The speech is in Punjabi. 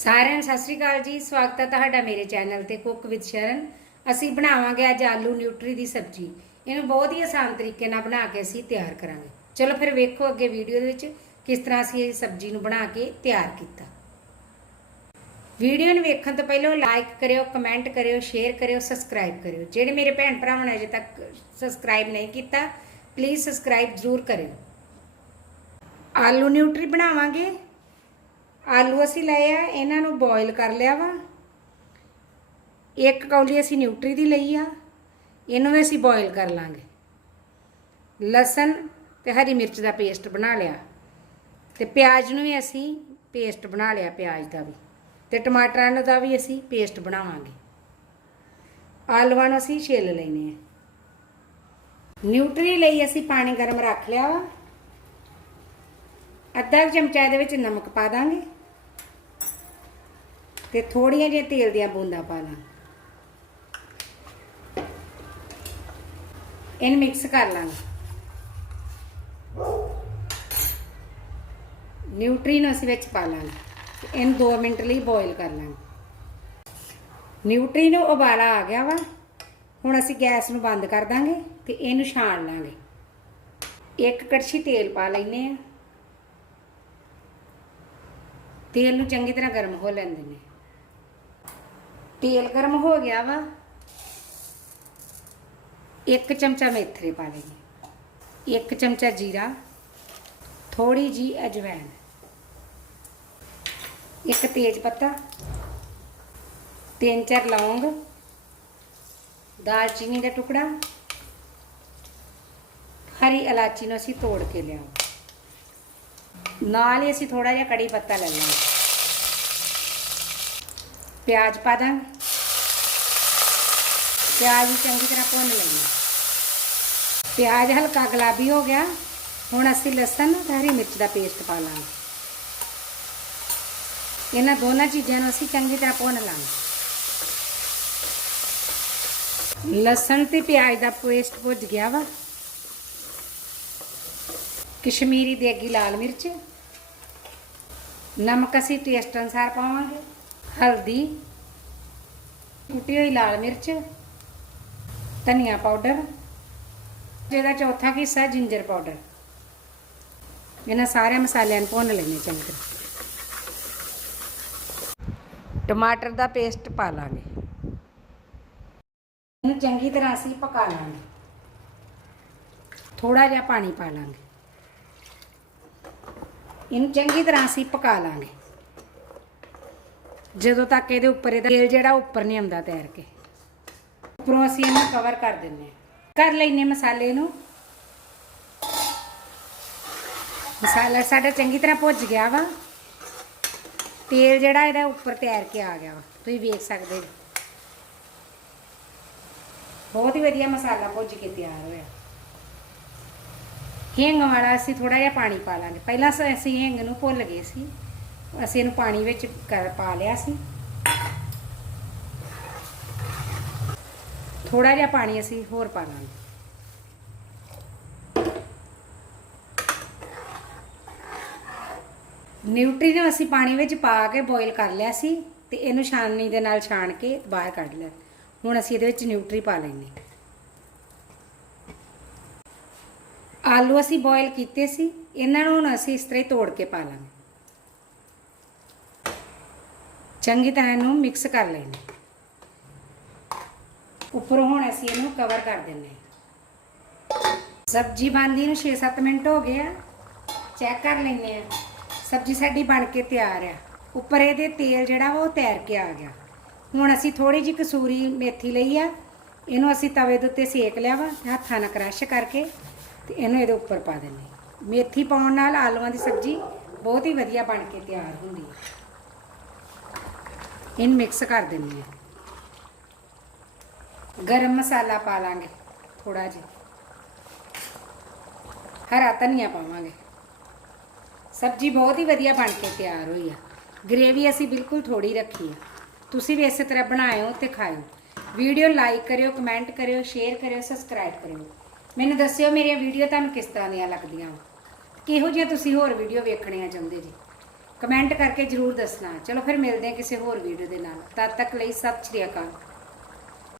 ਸਾਰਿਆਂ ਨੂੰ ਸਤਿ ਸ਼੍ਰੀ ਅਕਾਲ ਜੀ। ਸਵਾਗਤ ਹੈ ਤੁਹਾਡਾ ਮੇਰੇ ਚੈਨਲ ਤੇ ਕੁੱਕ ਵਿਦ ਸ਼ਰਨ। ਅਸੀਂ ਬਣਾਵਾਂਗੇ ਅੱਜ ਆਲੂ ਨਿਊਟਰੀ ਦੀ ਸਬਜ਼ੀ। ਇਹਨੂੰ ਬਹੁਤ ਹੀ ਆਸਾਨ ਤਰੀਕੇ ਨਾਲ ਬਣਾ ਕੇ ਅਸੀਂ ਤਿਆਰ ਕਰਾਂਗੇ। ਚਲੋ ਫਿਰ ਵੇਖੋ ਅੱਗੇ ਵੀਡੀਓ ਦੇ ਵਿੱਚ ਕਿਸ ਤਰ੍ਹਾਂ ਅਸੀਂ ਇਹ ਸਬਜ਼ੀ ਨੂੰ ਬਣਾ ਕੇ ਤਿਆਰ ਕੀਤਾ। ਵੀਡੀਓ ਨੂੰ ਵੇਖਣ ਤੋਂ ਪਹਿਲਾਂ ਲਾਈਕ ਕਰਿਓ ਕਮੈਂਟ ਕਰਿਓ ਸ਼ੇਅਰ ਕਰਿਓ ਸਬਸਕ੍ਰਾਈਬ ਕਰਿਓ। ਜਿਹੜੇ ਮੇਰੇ ਭੈਣ ਭਰਾਵਾਂ ਨੇ ਅਜੇ ਤੱਕ ਸਬਸਕ੍ਰਾਈਬ ਨਹੀਂ ਕੀਤਾ ਪਲੀਜ਼ ਸਬਸਕ੍ਰਾਈਬ ਜ਼ਰੂਰ ਕਰਿਓ। ਆਲੂ ਨਿਊਟਰੀ ਬਣਾਵਾਂਗੇ। ਆਲੂ ਅਸੀਂ ਲਏ ਆ, ਇਹਨਾਂ ਨੂੰ ਬੋਇਲ ਕਰ ਲਿਆ ਵਾ। ਇੱਕ ਕੌਲੀ ਅਸੀਂ ਨਿਊਟਰੀ ਦੀ ਲਈ ਆ, ਇਹਨੂੰ ਵੀ ਅਸੀਂ ਬੋਇਲ ਕਰ ਲਾਂਗੇ। ਲਸਣ ਤੇ ਹਰੀ ਮਿਰਚ ਦਾ ਪੇਸਟ ਬਣਾ ਲਿਆ। ਤੇ ਪਿਆਜ਼ ਨੂੰ ਵੀ ਅਸੀਂ ਪੇਸਟ ਬਣਾ ਲਿਆ, ਪਿਆਜ਼ ਦਾ ਵੀ। ਤੇ ਟਮਾਟਰਾਂ ਨੂੰ ਦਾ ਵੀ ਅਸੀਂ ਪੇਸਟ ਬਣਾਵਾਂਗੇ। ਆਲੂਆਂ ਨੂੰ ਅਸੀਂ ਛਿੱਲ ਲੈਨੇ ਆ। ਨਿਊਟਰੀ ਲਈ ਅਸੀਂ ਪਾਣੀ ਗਰਮ ਰੱਖ ਲਿਆ ਵਾ। ਅੱਧਾ ਚਮਚਾ ਇਹਦੇ ਵਿੱਚ ਨਮਕ ਪਾ ਦਾਂਗੇ। ਤੇ ਥੋੜੀਆਂ ਜਿਹੀਆਂ ਤੇਲ ਦੀਆਂ ਬੂੰਦਾਂ ਪਾ ਲਾਂ। ਇਹਨੂੰ ਮਿਕਸ ਕਰ ਲਾਂਗੇ। ਨਿਊਟਰੀ ਨੂੰ ਅਸੀਂ ਵਿੱਚ ਪਾ ਲਾਂਗੇ ਤੇ ਇਹਨੂੰ 2 ਮਿੰਟ ਲਈ ਬੋਇਲ ਕਰ ਲਾਂਗੇ। ਨਿਊਟਰੀ ਨੂੰ ਉਬਾਲਾ ਆ ਗਿਆ ਵਾ। ਹੁਣ ਅਸੀਂ ਗੈਸ ਨੂੰ ਬੰਦ ਕਰ ਦਾਂਗੇ ਤੇ ਇਹਨੂੰ ਛਾਣ ਲਾਂਗੇ। ਇੱਕ ਕੜਛੀ ਤੇਲ ਪਾ ਲੈਨੇ ਆ ਤੇਲ ਨੂੰ ਚੰਗੀ ਤਰ੍ਹਾਂ ਗਰਮ ਹੋ ਲੈਂਦੇ ਨੇ। ਤੇਲ ਗਰਮ ਹੋ ਗਿਆ ਵਾ। ਇੱਕ ਚਮਚਾ ਮੇਥਰੇ ਪਾ ਲੈਣੇ ਇੱਕ ਚਮਚਾ ਜੀਰਾ। ਥੋੜੀ ਜੀ ਅਜਵਾਇਣ ਇੱਕ ਤੇਜ ਪੱਤਾ। ਤਿੰਨ ਚਾਰ ਲੌਂਗ। ਦਾਲਚੀਨੀ ਦਾ ਟੁਕੜਾ। ਹਰੀ ਇਲਾਚੀ ਨੂੰ ਅਸੀਂ ਤੋੜ ਕੇ ਲਿਆਓ। ਨਾਲ ਹੀ ਅਸੀਂ ਥੋੜਾ ਜਿਹਾ ਕੜੀ ਪੱਤਾ ਲੈ ਲਾਂਗੇ ਪਿਆਜ਼ ਪਾ ਦਾਂ। ਪਿਆਜ਼ ਚੰਗੀ ਤਰ੍ਹਾਂ ਭੁੰਨ ਲੈਣਾ ਪਿਆਜ਼ ਹਲਕਾ ਗੁਲਾਬੀ ਹੋ ਗਿਆ। ਹੁਣ ਅਸੀਂ ਲਸਣ ਤੇ ਹਰੀ ਮਿਰਚ ਦਾ ਪੇਸਟ ਪਾ ਲਾਂਗੇ। ਇਹਨਾਂ ਦੋਨਾਂ ਚੀਜ਼ਾਂ ਨੂੰ ਅਸੀਂ ਚੰਗੀ ਤਰ੍ਹਾਂ ਭੁੰਨ ਲਾਂਗੇ। ਲਸਣ ਤੇ ਪਿਆਜ਼ ਦਾ ਪੇਸਟ ਭੁੱਜ ਗਿਆ ਵਾ। ਕਸ਼ਮੀਰੀ ਦੇਗੀ ਲਾਲ ਮਿਰਚ। ਨਮਕ ਅਸੀਂ ਟੇਸਟ ਅਨਸਾਰ ਪਾਵਾਂਗੇ। ਹਲਦੀ ਕੁੱਟੀ ਹੋਈ ਲਾਲ ਮਿਰਚ, ਧਨੀਆ ਪਾਊਡਰ ਜਿਹਦਾ ਚੌਥਾ ਹਿੱਸਾ ਜਿੰਜਰ ਪਾਊਡਰ। ਇਹਨਾਂ ਸਾਰੇ ਮਸਾਲਿਆਂ ਨੂੰ ਭੁੰਨ ਲੈਣੇ ਚੰਗੀ ਤਰ੍ਹਾਂ। ਟਮਾਟਰ ਦਾ ਪੇਸਟ ਪਾ ਲਾਂਗੇ। ਇਹਨੂੰ ਚੰਗੀ ਤਰ੍ਹਾਂ ਅਸੀਂ ਪਕਾ ਲਾਂਗੇ। ਥੋੜਾ ਜਿਹਾ ਪਾਣੀ ਪਾ ਲਾਂਗੇ। ਇਹਨੂੰ ਚੰਗੀ ਤਰ੍ਹਾਂ ਅਸੀਂ ਪਕਾ ਲਾਂਗੇ। ਜਦੋਂ ਤੱਕ ਇਹਦੇ ਉੱਪਰ ਇਹਦਾ ਤੇਲ ਜਿਹੜਾ ਉੱਪਰ ਨਹੀਂ ਆਉਂਦਾ ਤੈਰ ਕੇ। ਉੱਪਰੋਂ ਅਸੀਂ ਇਹਨੂੰ ਕਵਰ ਕਰ ਦਿੰਨੇ ਹਾਂ। ਕਰ ਲੈਨੇ ਮਸਾਲੇ ਨੂੰ। ਮਸਾਲਾ ਸਾਡਾ ਚੰਗੀ ਤਰ੍ਹਾਂ ਭੁੱਜ ਗਿਆ ਵਾ। ਤੇਲ ਜਿਹੜਾ ਇਹਦਾ ਉੱਪਰ ਤੈਰ ਕੇ ਆ ਗਿਆ ਵਾ। ਤੁਸੀਂ ਵੇਖ ਸਕਦੇ ਜੀ ਬਹੁਤ ਹੀ ਵਧੀਆ ਮਸਾਲਾ ਭੁੱਜ ਕੇ ਤਿਆਰ ਹੋਇਆ। ਹਿੰਗ ਵਾਲਾ ਅਸੀਂ ਥੋੜਾ ਜਿਹਾ ਪਾਣੀ ਪਾ ਲਾਂਗੇ। ਪਹਿਲਾਂ ਅਸੀਂ ਹਿੰਗ ਨੂੰ ਭੁੱਲ ਗਏ ਸੀ। ਅਸੀਂ ਇਹਨੂੰ ਪਾਣੀ ਵਿੱਚ ਕਰ ਪਾ ਲਿਆ ਸੀ। ਥੋੜਾ ਜਿਹਾ ਪਾਣੀ ਅਸੀਂ ਹੋਰ ਪਾ ਲਾਂਗੇ। ਨਿਊਟਰੀ ਨੂੰ ਅਸੀਂ ਪਾਣੀ ਵਿੱਚ ਪਾ ਕੇ ਬੋਇਲ ਕਰ ਲਿਆ ਸੀ ਤੇ ਇਹਨੂੰ ਛਾਨਣੀ ਦੇ ਨਾਲ ਛਾਣ ਕੇ ਬਾਹਰ ਕੱਢ ਲਿਆ। ਹੁਣ ਅਸੀਂ ਇਹਦੇ ਵਿੱਚ ਨਿਊਟਰੀ ਪਾ ਲੈਣੀ ਆਲੂ ਅਸੀਂ ਬੋਇਲ ਕੀਤੇ ਸੀ। ਇਹਨਾਂ ਨੂੰ ਹੁਣ ਅਸੀਂ ਇਸ ਤਰ੍ਹਾਂ ਹੀ ਤੋੜ ਕੇ ਪਾ ਲਾਂਗੇ। ਚੰਗੀ ਤਰ੍ਹਾਂ ਇਹਨੂੰ ਮਿਕਸ ਕਰ ਲੈਣਾ ਉੱਪਰੋਂ ਹੁਣ ਅਸੀਂ ਇਹਨੂੰ ਕਵਰ ਕਰ ਦਿੰਨੇ ਸਬਜ਼ੀ ਬਣਦੀ ਨੂੰ 6-7 ਮਿੰਟ ਹੋ ਗਏ ਆ। ਚੈੱਕ ਕਰ ਲੈਨੇ ਆ ਸਬਜ਼ੀ ਸਾਡੀ ਬਣ ਕੇ ਤਿਆਰ ਆ। ਉੱਪਰ ਇਹਦੇ ਤੇਲ ਜਿਹੜਾ ਵਾ ਉਹ ਤੈਰ ਕੇ ਆ ਗਿਆ। ਹੁਣ ਅਸੀਂ ਥੋੜੀ ਜਿਹੀ ਕਸੂਰੀ ਮੇਥੀ ਲਈ ਆ। ਇਹਨੂੰ ਅਸੀਂ ਤਵੇ ਦੇ ਉੱਤੇ ਸੇਕ ਲਿਆ ਵਾ, ਹੱਥਾਂ ਨਾਲ ਕ੍ਰਸ਼ ਕਰਕੇ ਤੇ ਇਹਨੂੰ ਇਹਦੇ ਉੱਪਰ ਪਾ ਦਿੰਨੇ ਮੇਥੀ ਪਾਉਣ ਨਾਲ ਆਲੂਆਂ ਦੀ ਸਬਜ਼ੀ ਬਹੁਤ ਹੀ ਵਧੀਆ ਬਣ ਕੇ ਤਿਆਰ ਹੁੰਦੀ ਹੈ। ਇਹਨੂੰ ਮਿਕਸ ਕਰ ਦਿੰਦੇ ਆ ਗਰਮ ਮਸਾਲਾ ਪਾ ਲਾਂਗੇ ਥੋੜਾ ਜਿਹਾ। ਹਰਾ ਧਨੀਆ ਪਾਵਾਂਗੇ। ਸਬਜ਼ੀ ਬਹੁਤ ਹੀ ਵਧੀਆ ਬਣ ਕੇ ਤਿਆਰ ਹੋਈ ਆ। ਗ੍ਰੇਵੀ ਅਸੀਂ ਬਿਲਕੁਲ ਥੋੜੀ ਰੱਖੀ ਆ। ਤੁਸੀਂ ਵੀ ਇਸੇ ਤਰ੍ਹਾਂ ਬਣਾਇਓ ਤੇ ਖਾਇਓ। ਵੀਡੀਓ ਲਾਈਕ ਕਰਿਓ ਕਮੈਂਟ ਕਰਿਓ ਸ਼ੇਅਰ ਕਰਿਓ ਸਬਸਕ੍ਰਾਈਬ ਕਰਿਓ। ਮੈਨੂੰ ਦੱਸਿਓ ਮੇਰੀਆਂ ਵੀਡੀਓ ਤੁਹਾਨੂੰ ਕਿਸ ਤਰ੍ਹਾਂ ਦੀਆਂ ਲੱਗਦੀਆਂ ਵਾ। ਕਿਹੋ ਜਿਹੀਆਂ ਤੁਸੀਂ ਹੋਰ ਵੀਡੀਓ ਵੇਖਣੀਆਂ ਚਾਹੁੰਦੇ ਜੀ? ਕਮੈਂਟ ਕਰਕੇ ਜਰੂਰ ਦੱਸਣਾ। ਚਲੋ ਫਿਰ ਮਿਲਦੇ ਹਾਂ ਕਿਸੇ ਹੋਰ ਵੀਡੀਓ ਦੇ ਨਾਲ। ਤਦ ਤੱਕ ਲਈ ਸਤਿ ਸ਼੍ਰੀ ਅਕਾਲ।